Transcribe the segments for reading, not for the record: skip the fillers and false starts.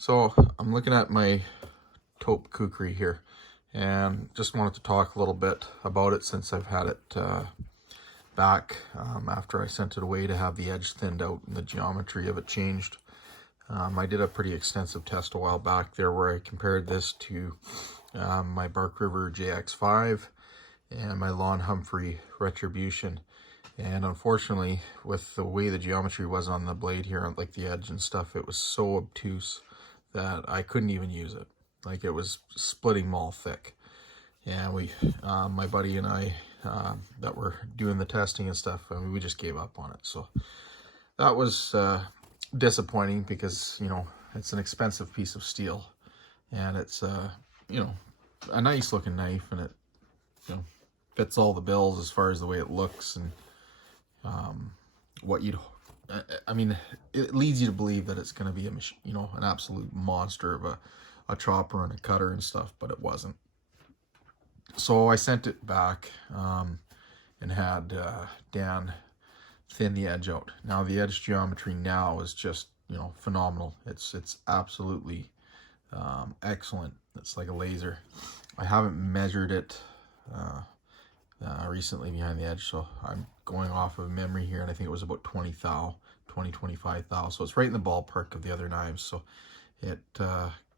So I'm looking at my Tope Kukri here and just wanted to talk a little bit about it since I've had it back after I sent it away to have the edge thinned out and the geometry of it changed. I did a pretty extensive test a while back there where I compared this to my Bark River JX5 and my Lon Humphrey Retribution. And unfortunately, with the way the geometry was on the blade here, like the edge and stuff, it was so obtuse that I couldn't even use it. Like, it was splitting maul thick. And my buddy and I, that were doing the testing and stuff, I mean, we just gave up on it. So that was disappointing because, you know, it's an expensive piece of steel. And it's, you know, a nice looking knife, and it, you know, fits all the bills as far as the way it looks and what you'd, I mean, it leads you to believe that it's going to be a machine, you know, an absolute monster of a chopper and a cutter and stuff, but it wasn't. So I sent it back and had Dan thin the edge out. Now the edge geometry now is just, you know, phenomenal. It's absolutely excellent. It's like a laser. I haven't measured it recently behind the edge, so I'm going off of memory here, and I think it was about 20 thou, 25 thou, so it's right in the ballpark of the other knives. So it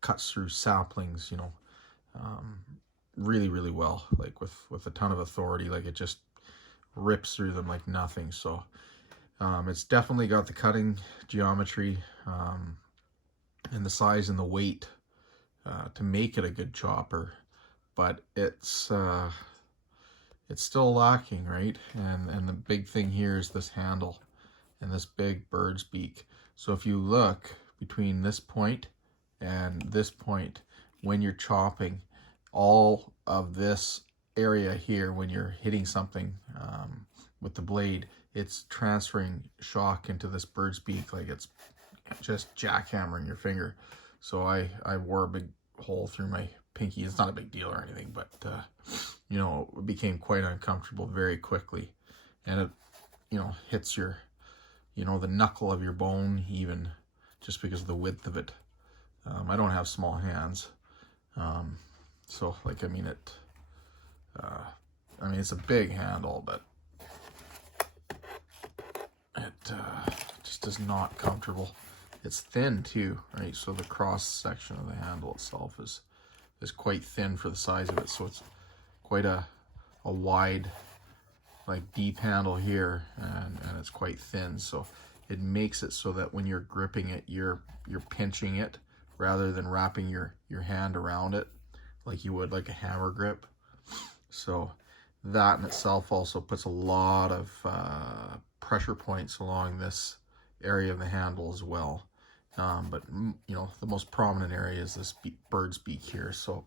cuts through saplings, you know, really well, like with a ton of authority. Like, it just rips through them like nothing. So it's definitely got the cutting geometry and the size and the weight to make it a good chopper, but it's still lacking, right? And the big thing here is this handle and this big bird's beak. So if you look between this point and this point, when you're chopping, all of this area here, when you're hitting something with the blade, it's transferring shock into this bird's beak, like it's just jackhammering your finger. So I wore a big hole through my pinky. It's not a big deal or anything, but you know, it became quite uncomfortable very quickly, and it, you know, hits your, you know, the knuckle of your bone even, just because of the width of it. I don't have small hands, so like, I mean, it's a big handle, but it just is not comfortable. It's thin too, right? So the cross section of the handle itself is quite thin for the size of it. So it's quite a wide, like, deep handle here, and it's quite thin. So it makes it so that when you're gripping it, you're pinching it rather than wrapping your hand around it like you would like a hammer grip. So that in itself also puts a lot of pressure points along this area of the handle as well. But you know, the most prominent area is this bird's beak here. So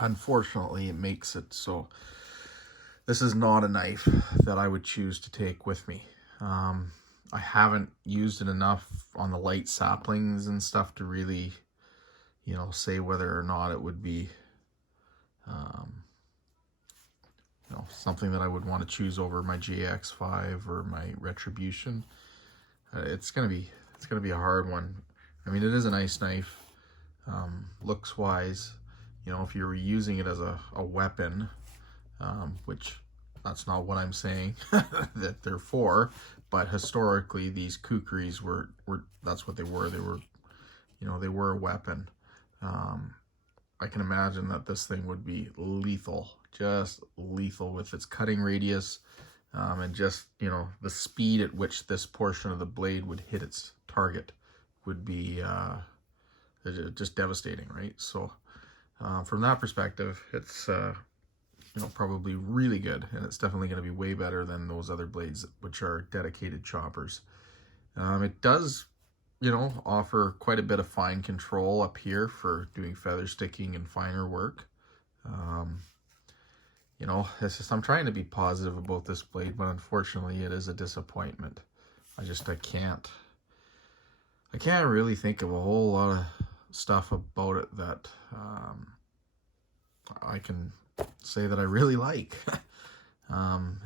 unfortunately, it makes it so this is not a knife that I would choose to take with me. I haven't used it enough on the light saplings and stuff to really, you know, say whether or not it would be you know, something that I would want to choose over my JX5 or my Retribution. It's gonna be a hard one. I mean, it is a nice knife, looks wise. You know, if you were using it as a weapon, which that's not what I'm saying that they're for, but historically these kukris were that's what they were. They were, you know, they were a weapon. I can imagine that this thing would be lethal, just lethal, with its cutting radius and just, you know, the speed at which this portion of the blade would hit its target would be just devastating, right? So from that perspective, it's you know, probably really good, and it's definitely going to be way better than those other blades, which are dedicated choppers. It does, you know, offer quite a bit of fine control up here for doing feather sticking and finer work. You know, it's just, I'm trying to be positive about this blade, but unfortunately it is a disappointment. I can't really think of a whole lot of stuff about it that I can say that I really like.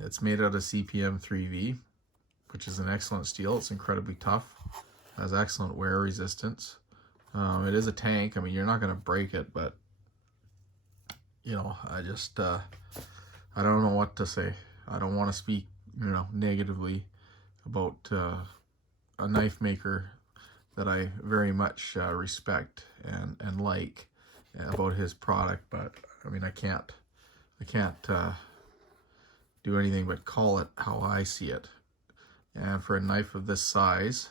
It's made out of CPM 3V, which is an excellent steel. It's incredibly tough, has excellent wear resistance, It is a tank. I mean, you're not going to break it, but you know, I just I don't know what to say. I don't want to speak, you know, negatively about a knife maker that I very much respect and like about his product, but I mean, I can't do anything but call it how I see it. And for a knife of this size,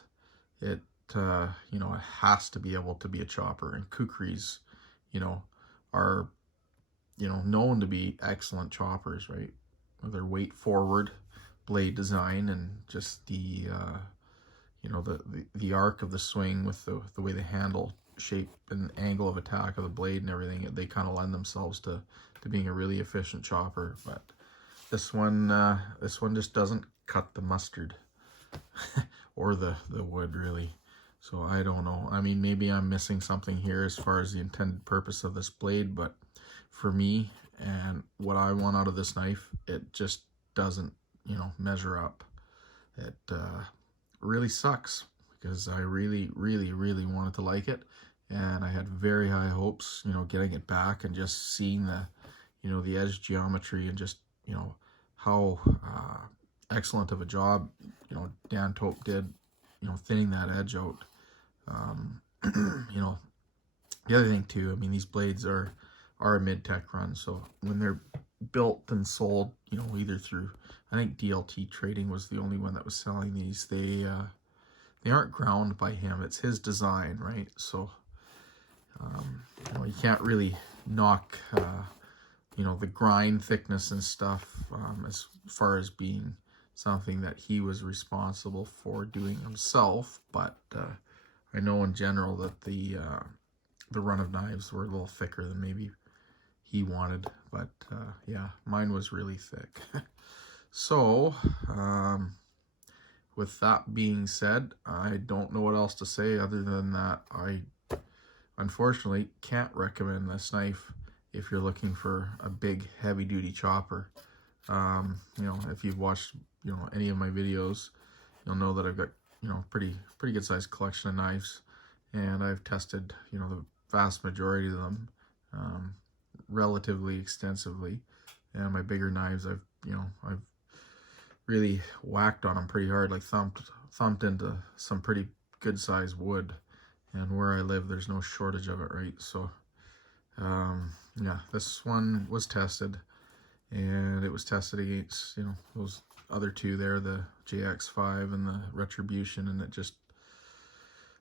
it you know, it has to be able to be a chopper. And Kukris, you know, are, you know, known to be excellent choppers, right? With their weight forward blade design and just the you know, the arc of the swing with the way the handle shape and angle of attack of the blade and everything, they kind of lend themselves to being a really efficient chopper. But this one just doesn't cut the mustard or the wood, really. So I don't know. I mean, maybe I'm missing something here as far as the intended purpose of this blade, but for me and what I want out of this knife, it just doesn't, you know, measure up. It really sucks because I really wanted to like it, and I had very high hopes, you know, getting it back and just seeing the, you know, the edge geometry and just, you know, how excellent of a job, you know, Dan Tope did, you know, thinning that edge out. You know, the other thing too, I mean, these blades are a mid-tech run, so when they're built and sold, you know, either through, I think DLT Trading was the only one that was selling these, they aren't ground by him. It's his design, right? So you know, you can't really knock you know, the grind thickness and stuff as far as being something that he was responsible for doing himself, but I know in general that the run of knives were a little thicker than maybe he wanted, but yeah, mine was really thick. So with that being said, I don't know what else to say other than that I unfortunately can't recommend this knife if you're looking for a big heavy-duty chopper. You know, if you've watched, you know, any of my videos, you'll know that I've got, you know, pretty good sized collection of knives, and I've tested, you know, the vast majority of them relatively extensively. And my bigger knives, I've really whacked on them pretty hard, like thumped into some pretty good sized wood. And where I live, there's no shortage of it, right? So yeah, this one was tested, and it was tested against, you know, those other two there, the JX5 and the Retribution, and it just,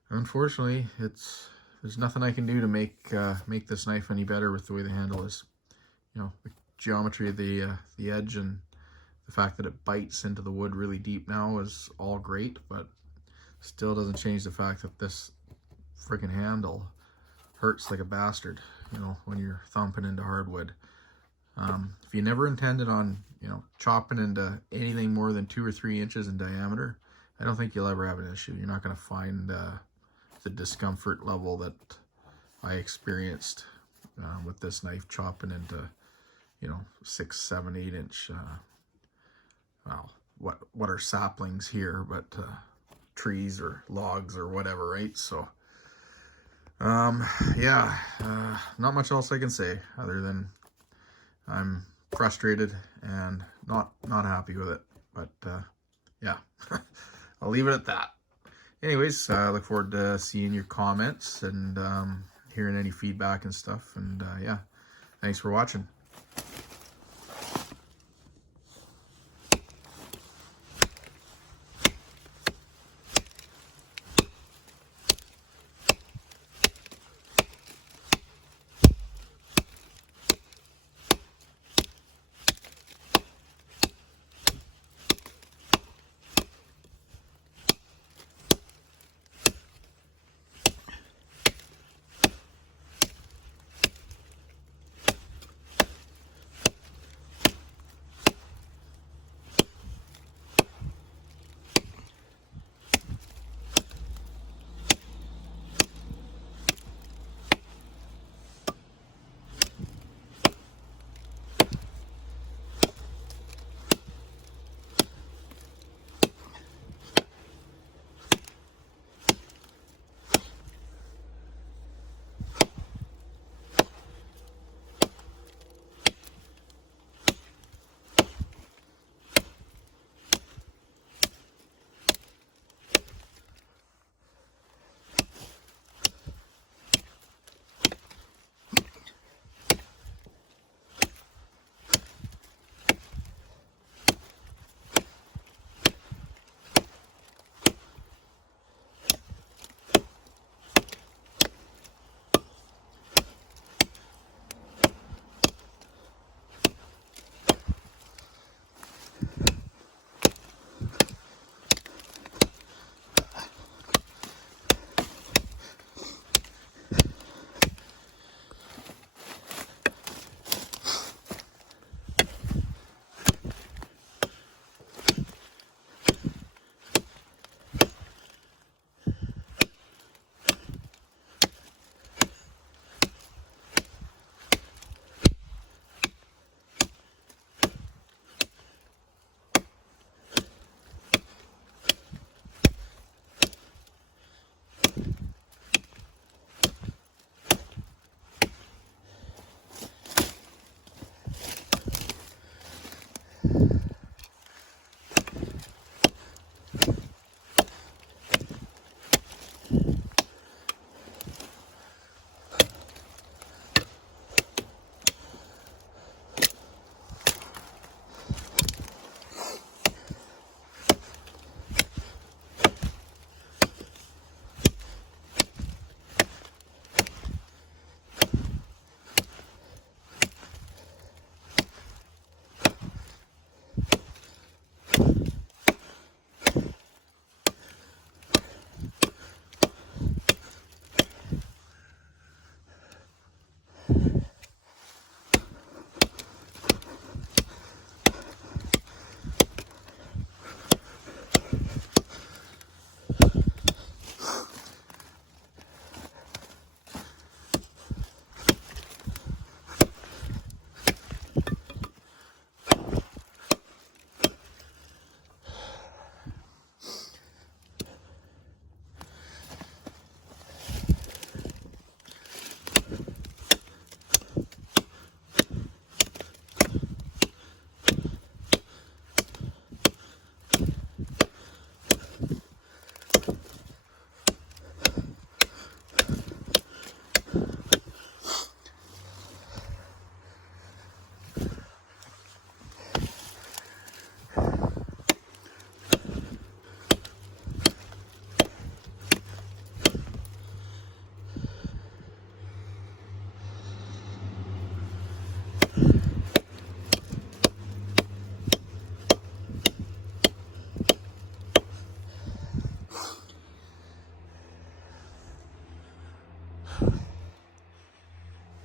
unfortunately, there's nothing I can do to make this knife any better with the way the handle is. You know, the geometry of the edge and the fact that it bites into the wood really deep now is all great, but still doesn't change the fact that this freaking handle hurts like a bastard, you know, when you're thumping into hardwood. If you never intended on, you know, chopping into anything more than 2 or 3 inches in diameter, I don't think you'll ever have an issue. You're not going to find the discomfort level that I experienced with this knife chopping into, you know, 6, 7, 8 inch, well, what are saplings here, but trees or logs or whatever, right? So yeah, not much else I can say other than I'm frustrated and not happy with it, but yeah, I'll leave it at that. Anyways, I look forward to seeing your comments and hearing any feedback and stuff, and yeah, thanks for watching.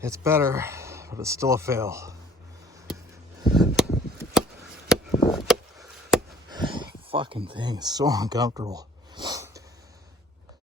It's better, but it's still a fail. Fucking thing is so uncomfortable.